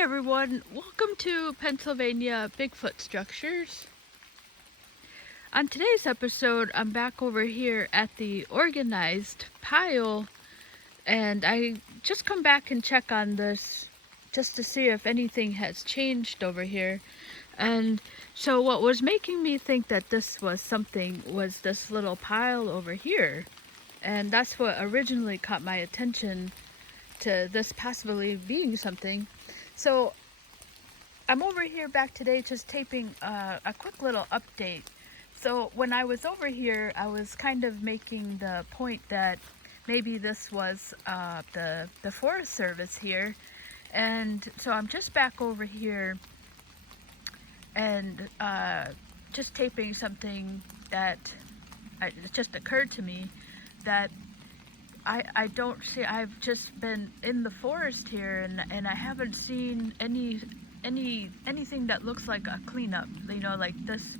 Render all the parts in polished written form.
Hi everyone, welcome to Pennsylvania Bigfoot Structures. On today's episode, I'm back over here at the organized pile, and I just come back and check on this just to see if anything has changed over here. And so what was making me think that this was something was this little pile over here. And that's what originally caught my attention to this possibly being something. So I'm over here back today just taping a quick little update. So when I was over here, I was kind of making the point that maybe this was the Forest Service here. And so I'm just back over here and just taping something that it just occurred to me that I don't see. I've just been in the forest here, and I haven't seen anything that looks like a cleanup. You know, like this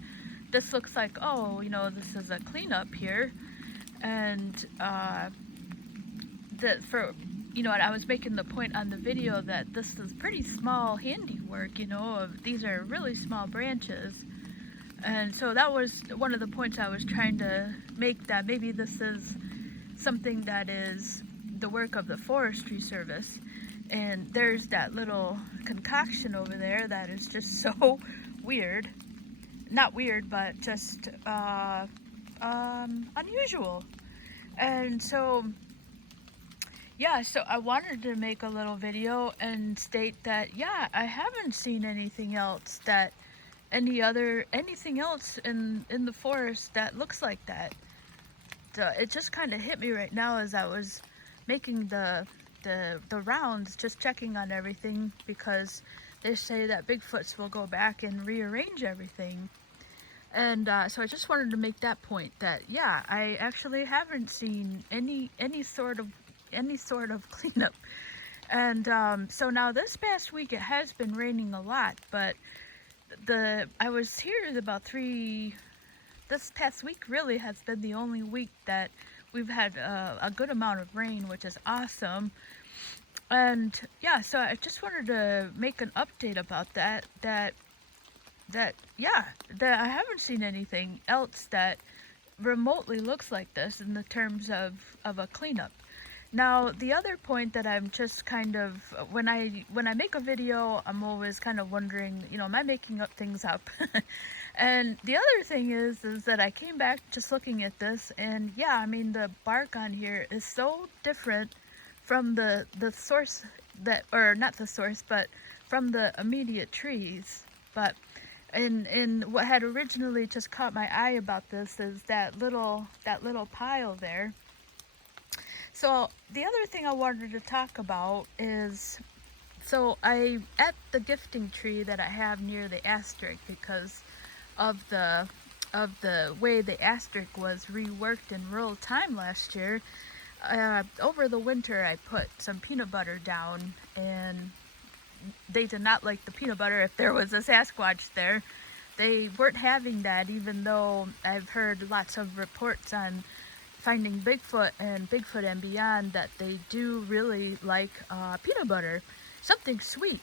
looks like, oh, you know, this is a cleanup here, and that for, you know, and I was making the point on the video that this is pretty small handiwork. You know, these are really small branches. And so that was one of the points I was trying to make, that maybe this is something that is the work of the Forestry Service. And there's that little concoction over there that is just so weird. Not weird, but just unusual. And so, yeah, so I wanted to make a little video and state that, yeah, I haven't seen anything else that anything else in the forest that looks like that. So it just kind of hit me right now as I was making the rounds, just checking on everything, because they say that Bigfoots will go back and rearrange everything. And so I just wanted to make that point, that yeah, I actually haven't seen any sort of cleanup. And so now this past week it has been raining a lot, but I was here about this past week really has been the only week that we've had a good amount of rain, which is awesome. And yeah, so I just wanted to make an update about that yeah, that I haven't seen anything else that remotely looks like this in the terms of a cleanup. Now, the other point that I'm just kind of, when I make a video, I'm always kind of wondering, you know, am I making up things up? And the other thing is that I came back just looking at this, and yeah, I mean, the bark on here is so different from the source that, or not the source, but from the immediate trees. But in what had originally just caught my eye about this is that little pile there. So the other thing I wanted to talk about is, so at the gifting tree that I have near the asterisk, because of the way the asterisk was reworked in real time last year, over the winter I put some peanut butter down, and they did not like the peanut butter. If there was a Sasquatch there, they weren't having that, even though I've heard lots of reports on finding Bigfoot and beyond that they do really like peanut butter, something sweet.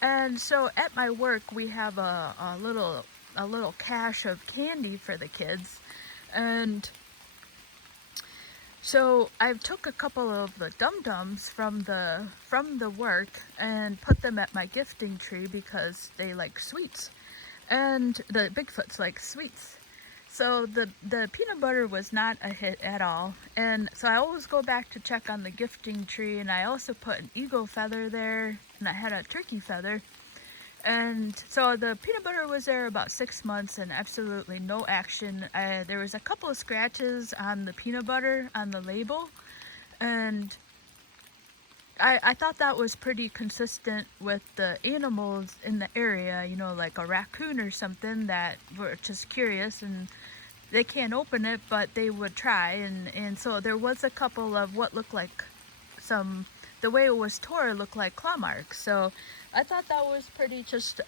And so at my work we have a little cache of candy for the kids, and so I took a couple of the dum-dums from the work and put them at my gifting tree because they like sweets, and the Bigfoots like sweets. So the peanut butter was not a hit at all, and so I always go back to check on the gifting tree, and I also put an eagle feather there, and I had a turkey feather. And so the peanut butter was there about 6 months and absolutely no action. There was a couple of scratches on the peanut butter on the label, and I thought that was pretty consistent with the animals in the area, you know, like a raccoon or something that were just curious, and they can't open it, but they would try. And so there was a couple of what looked like the way it was tore looked like claw marks. So I thought that was pretty just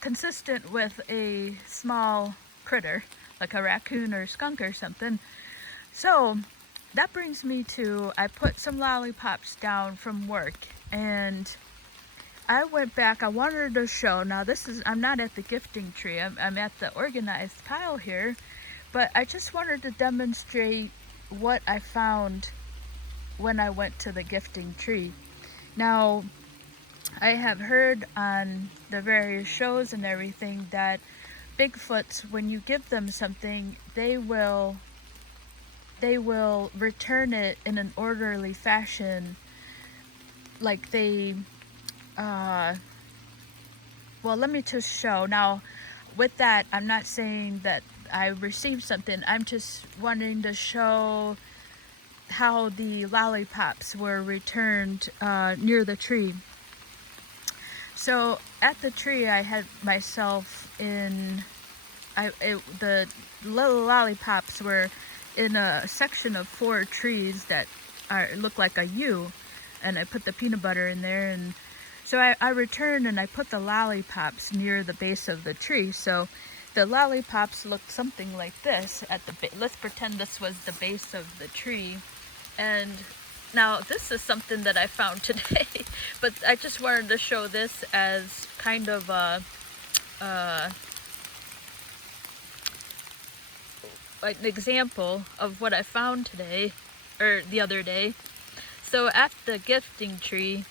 consistent with a small critter, like a raccoon or skunk or something. So that brings me to, I put some lollipops down from work, and I went back. I wanted to show, now this is, I'm not at the gifting tree, I'm at the organized pile here, but I just wanted to demonstrate what I found when I went to the gifting tree. Now, I have heard on the various shows and everything that Bigfoots, when you give them something, they will return it in an orderly fashion. Like they, well, let me just show. Now, with that, I'm not saying that I received something. I'm just wanting to show how the lollipops were returned near the tree. So at the tree, I had myself in, the little lollipops were in a section of 4 trees that look like a U, and I put the peanut butter in there, and so I returned and I put the lollipops near the base of the tree. So the lollipops looked something like this at the base. Let's pretend this was the base of the tree. And now this is something that I found today, but I just wanted to show this as kind of a, like an example of what I found today, or the other day. So at the gifting tree,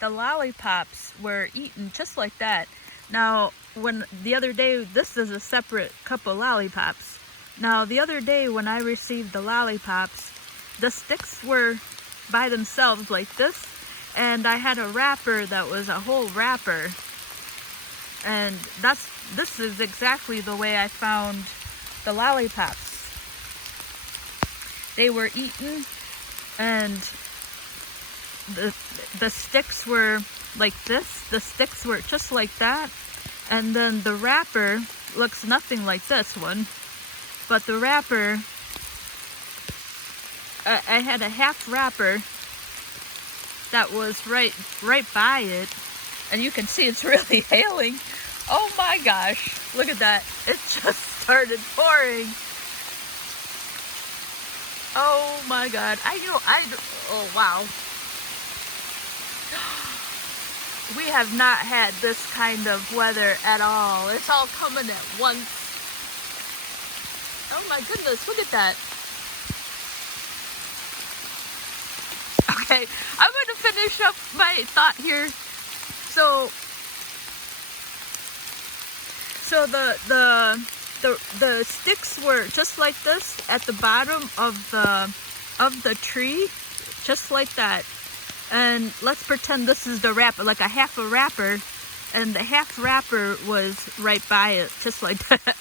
the lollipops were eaten just like that. Now, when the other day, this is a separate cup of lollipops. Now, the other day when I received the lollipops, the sticks were by themselves like this, and I had a wrapper that was a whole wrapper. And this is exactly the way I found the lollipops. They were eaten, and the sticks were like this. The sticks were just like that, and then the wrapper looks nothing like this one. But the wrapper, I had a half wrapper that was right by it, and you can see it's really hailing. Oh my gosh, look at that. It just started pouring. Oh my God. Oh wow. We have not had this kind of weather at all. It's all coming at once. Oh my goodness, look at that. Okay, I'm going to finish up my thought here. So the sticks were just like this at the bottom of the tree, just like that. And let's pretend this is the wrapper, like a half a wrapper, and the half wrapper was right by it, just like that.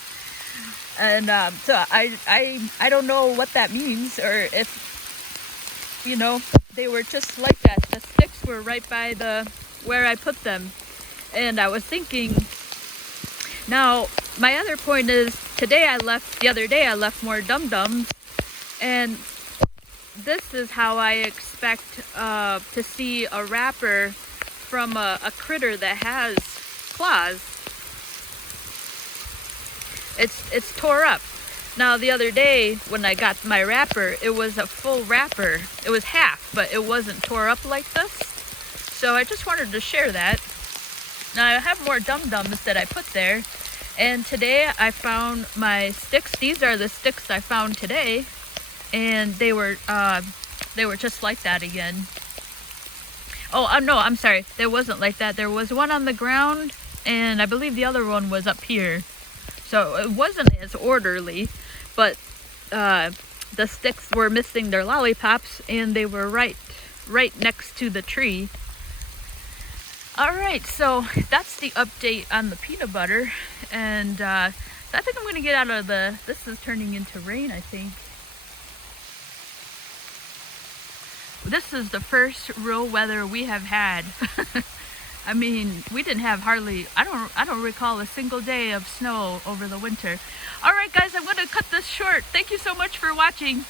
And so I don't know what that means, or if, you know, they were just like that. The sticks were right by where I put them. And I was thinking, now my other point is, the other day I left more dum-dums, and this is how I expect to see a wrapper from a critter that has claws. It's tore up. Now the other day when I got my wrapper, it was a full wrapper. It was half, but it wasn't tore up like this. So I just wanted to share that. Now I have more dum-dums that I put there. And today I found my sticks. These are the sticks I found today. And they were just like that again. Oh, no, I'm sorry. There wasn't like that. There was one on the ground, and I believe the other one was up here. So it wasn't as orderly, but the sticks were missing their lollipops, and they were right next to the tree. All right, so that's the update on the peanut butter, and I think I'm going to get out of this is turning into rain, I think. This is the first real weather we have had. I mean, we didn't have hardly, I don't recall a single day of snow over the winter. All right, guys, I'm going to cut this short. Thank you so much for watching.